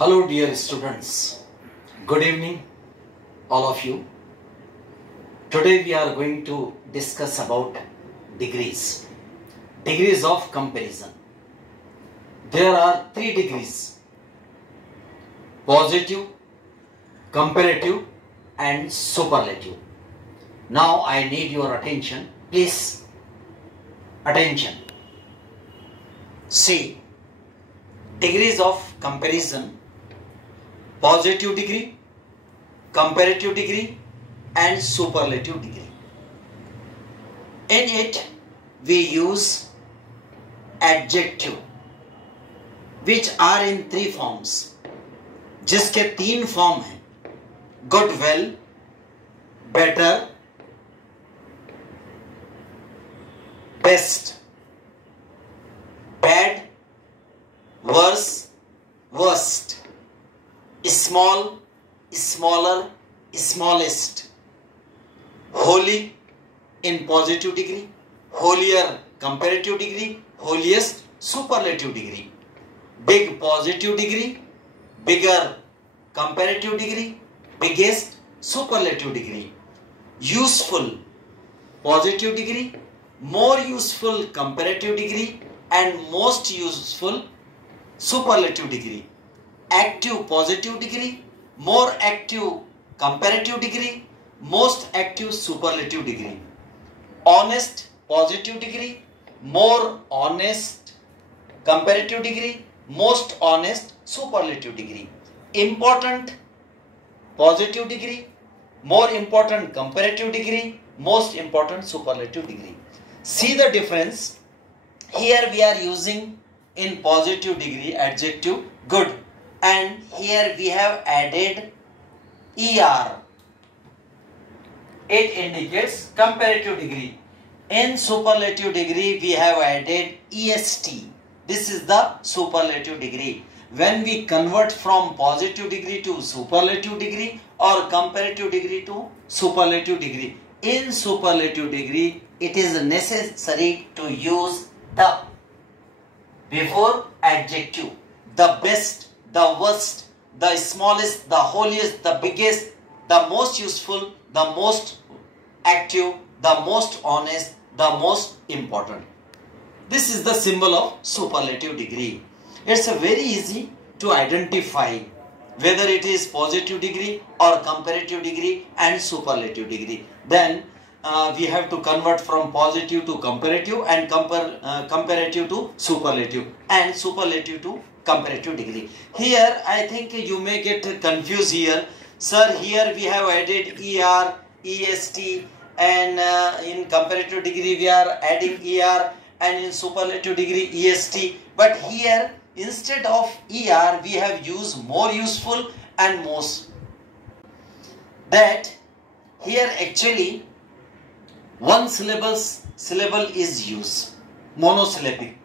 Hello dear students, good evening all of you. Today we are going to discuss about degrees of comparison. There are 3 degrees: positive, comparative and superlative. Now I need your attention, please. Attention. See, degrees of comparison: positive degree, comparative degree and superlative degree. In it we use adjective which are in 3 forms, जिसके 3 form हैं: good, well, better, best, bad, worse, worst, small, smaller, smallest, holy in positive degree, holier comparative degree, holiest superlative degree, big positive degree, bigger comparative degree, biggest superlative degree, useful positive degree, more useful comparative degree and most useful superlative degree, active positive degree, more active comparative degree, most active superlative degree, honest positive degree, more honest comparative degree, most honest superlative degree, important positive degree, more important comparative degree, most important superlative degree. See the difference. Here we are using in positive degree adjective good, and here we have added ER. It indicates comparative degree. In superlative degree we have added EST. This is the superlative degree. When we convert from positive degree to superlative degree or comparative degree to superlative degree, in superlative degree it is necessary to use the before adjective. The best, the worst, the smallest, the holiest, the biggest, the most useful, the most active, the most honest, the most important. This is the symbol of superlative degree. It's very easy to identify whether it is positive degree or comparative degree and superlative degree. Then we have to convert from positive to comparative and comparative to superlative and superlative to comparative degree. Here I think you may get confused here. Sir, here we have added ER, EST, and in comparative degree we are adding ER, and in superlative degree EST. But here instead of ER we have used more useful and most. That here actually one syllable is used, monosyllabic,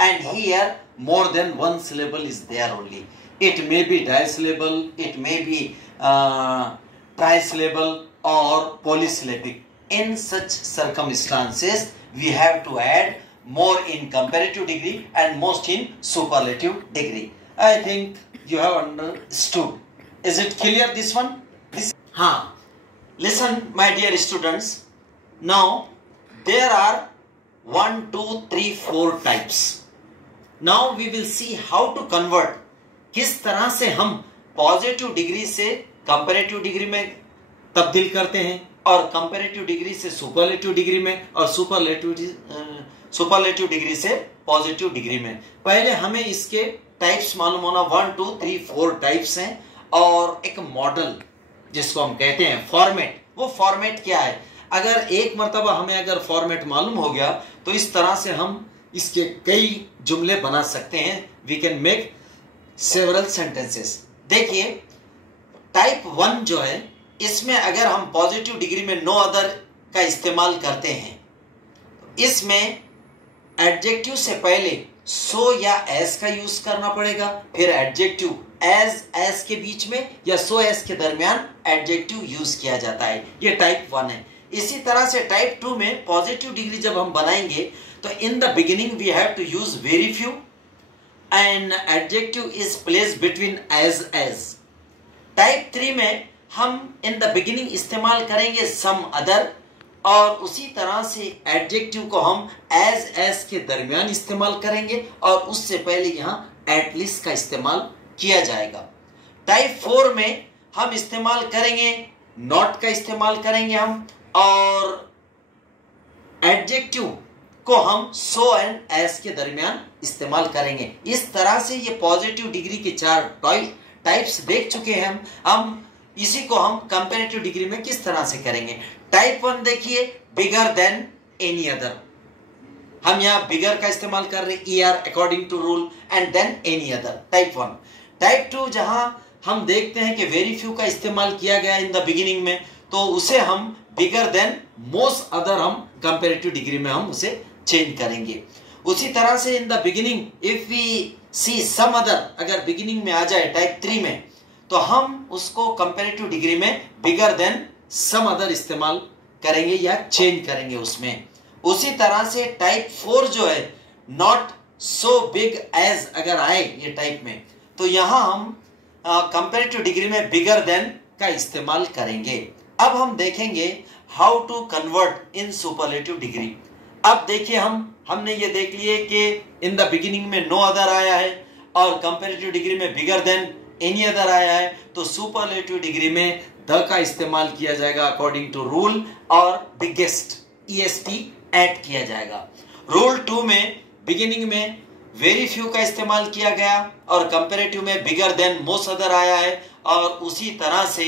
and here more than one syllable is there only. It may be disyllable, it may be trisyllable or polysyllabic. In such circumstances we have to add more in comparative degree and most in superlative degree. I think you have understood. Is it clear, this one? Listen my dear students. Now there are 1, 2, 3, 4 types. Now we will see how to convert. किस तरह से हम positive degree से comparative degree में तब्दील करते हैं और कंपैरेटिव डिग्री से सुपरलेटिव डिग्री में और सुपरलेटिव डिग्री से पॉजिटिव डिग्री में. पहले हमें इसके टाइप्स मालूम होना. 1, 2, 3, 4 टाइप्स हैं और एक मॉडल जिसको हम कहते हैं फॉर्मेट. वो फॉर्मेट क्या है? अगर एक मर्तबा हमें अगर फॉर्मेट मालूम हो गया तो इस तरह से हम इसके कई जुमले बना सकते हैं. We can make several sentences. देखिए टाइप 1 जो है, इसमें अगर हम पॉजिटिव डिग्री में नो अदर का इस्तेमाल करते हैं, इसमें एडजेक्टिव से पहले सो या एस का यूज करना पड़ेगा, फिर एडजेक्टिव एस के बीच में या सो एस के दरमियान एडजेक्टिव यूज किया जाता है. ये टाइप 1 है. इसी तरह से टाइप 2 में पॉजिटिव डिग्री जब हम बनाएंगे तो in the beginning we have to use very few and adjective is placed between as. Type 3 में हम in the beginning इस्तेमाल करेंगे some other, और उसी तरह से एडजेक्टिव को हम as के दरमियान इस्तेमाल करेंगे और उससे पहले यहाँ at least का इस्तेमाल किया जाएगा। टाइप 4 में हम इस्तेमाल करेंगे not का इस्तेमाल करेंगे हम, और एडजेक्टिव को हम so and as के दरमियान इस्तेमाल करेंगे। इस तरह से ये पॉजिटिव डिग्री के 4 टाइप्स देख चुके हैं हम इसी को हम कंपैरेटिव डिग्री में किस तरह से करेंगे। टाइप 1 देखिए, बिगर देन एनी अदर। हम यहाँ बिगर का इस्तेमाल कर रहे हैं ER according to rule, and then any other, type 1। Type 2 जहां हम देखते हैं कि वेरी फ्यू का इस्तेमाल किया गया इन द बिगिनिंग में, तो उसे हम बिगर देन मोस्ट अदर हम कंपैरेटिव डिग्री में हम उसे चेंज करेंगे। उसी तरह से in the beginning if we see some other, अगर बिगिनिंग में आ जाए टाइप 3 में, तो हम उसको कंपैरेटिव डिग्री में बिगर देन सम अदर इस्तेमाल करेंगे या चेंज करेंगे उसमें। उसी तरह से टाइप 4 जो है, नॉट सो बिग एज अगर आए ये टाइप में, तो यहां हम कंपैरेटिव डिग्री में बिगर देन का इस्तेमाल करेंगे। अब हम देखेंगे how to convert in superlative degree. अब देखिए हमने ये देख लिए कि इन द बिगिनिंग में नो अदर आया है और कंपैरेटिव डिग्री में बिगर देन एनी अदर आया है, तो सुपरलेटिव डिग्री में द का इस्तेमाल किया जाएगा अकॉर्डिंग टू रूल, और बिगेस्ट EST ऐड किया जाएगा। रूल 2 में बिगिनिंग में वेरी फ्यू का इस्तेमाल किया गया और कंपैरेटिव में बिगर देन मोस्ट अदर आया है, और उसी तरह से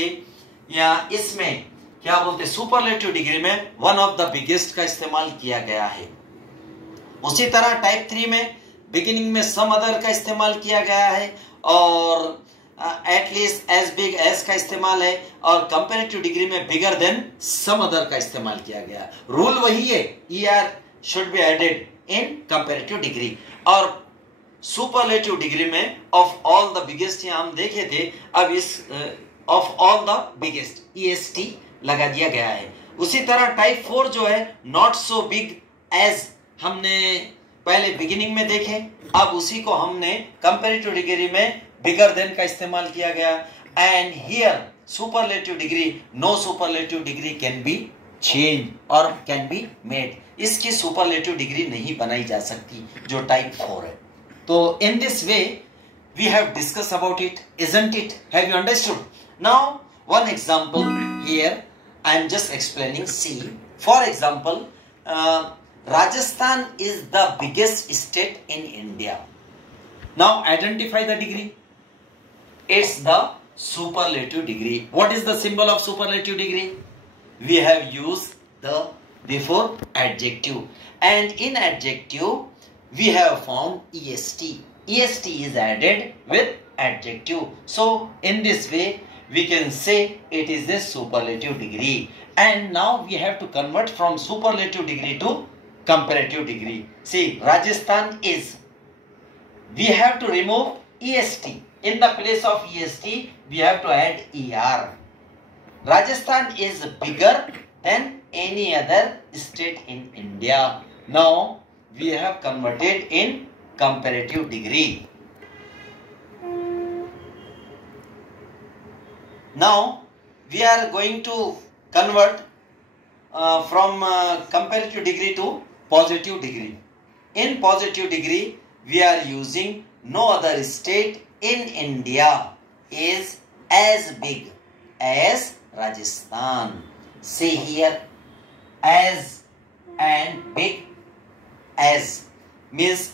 या इसमें क्या बोलते हैं सुपरलेटिव डिग्री में वन ऑफ द बिगेस्ट का इस्तेमाल किया गया है। उसी तरह टाइप 3 में बिगिनिंग में सम अदर का इस्तेमाल किया गया है और एटलीस्ट एज बिग एज का इस्तेमाल है, और कंपैरेटिव डिग्री में बिगर देन सम अदर का इस्तेमाल किया गया। रूल वही है, ER should be added in comparative degree. और सुपरलेटिव डिग्री में ऑफ ऑल द बिगेस्ट हम देखे थे, अब इस of all the biggest EST लगा दिया गया है। उसी तरह टाइप 4 जो है, नॉट सो बिग एज हमने पहले बिगिनिंग में देखे, अब उसी को हमने कंपैरेटिव डिग्री में बिगर देन का इस्तेमाल किया गया। And here superlative degree, no superlative degree can be change और कैन बी मेड। इसकी सुपरलेटिव डिग्री नहीं बनाई जा सकती जो टाइप 4 है। तो in this way we have discuss about it, isn't it? Have you understood? Now one example here I am just explaining. See for example, Rajasthan is the biggest state in India. Now identify the degree. It's the superlative degree. What is the symbol of superlative degree? We have used the before adjective, and in adjective we have found EST. EST is added with adjective. So in this way we can say it is a superlative degree. And now we have to convert from superlative degree to comparative degree. See, Rajasthan is, we have to remove EST. In the place of EST, we have to add ER. Rajasthan is bigger than any other state in India. Now, we have converted in comparative degree. Now, we are going to convert from comparative degree to positive degree. In positive degree, we are using no other state in India is as big as Rajasthan. See here, as and big as means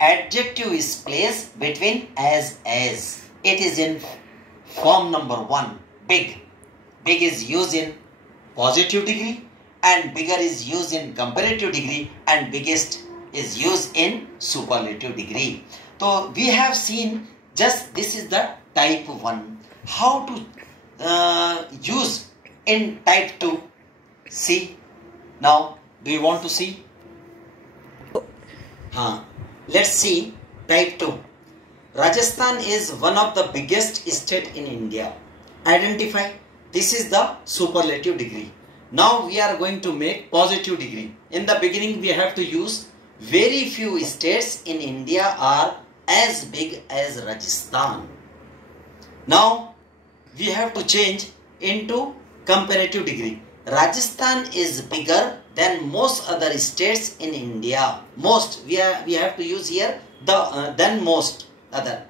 adjective is placed between as. It is in form number 1, big. Big is used in positive degree, and bigger is used in comparative degree, and biggest is used in superlative degree. So we have seen just this is the type 1. How to use in type 2? See, now do you want to see? Let's see type 2. Rajasthan is one of the biggest state in India. Identify. This is the superlative degree. Now we are going to make positive degree. In the beginning we have to use very few states in India are as big as Rajasthan. Now we have to change into comparative degree. Rajasthan is bigger than most other states in India. Most, we have to use here the than most other.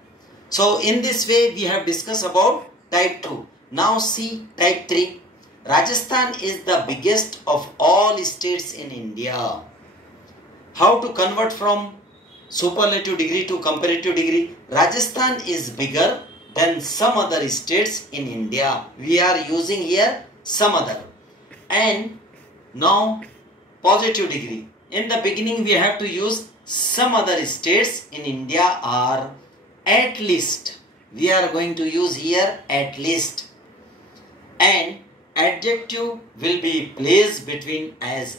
So in this way we have discussed about type 2. Now see type 3. Rajasthan is the biggest of all states in India. How to convert from superlative degree to comparative degree? Rajasthan is bigger than some other states in India. We are using here some other. And now positive degree. In the beginning we have to use some other states in India are at least. We are going to use here at least. And adjective will be placed between as.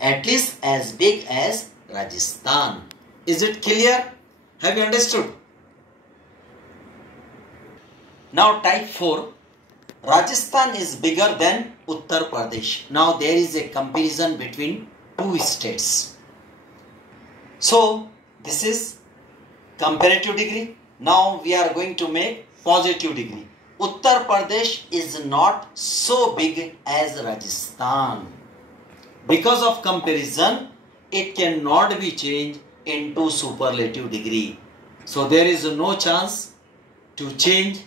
At least as big as Rajasthan. Is it clear? Have you understood? Now type 4. Rajasthan is bigger than Uttar Pradesh. Now there is a comparison between two states. So this is comparative degree. Now we are going to make positive degree. Uttar Pradesh is not so big as Rajasthan. Because of comparison, it cannot be changed into superlative degree. So there is no chance to change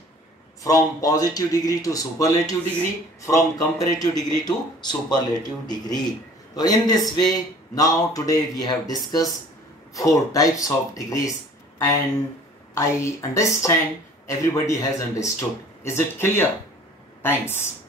from positive degree to superlative degree, from comparative degree to superlative degree. So in this way, now today we have discussed 4 types of degrees, and I understand everybody has understood. Is it clear? Thanks.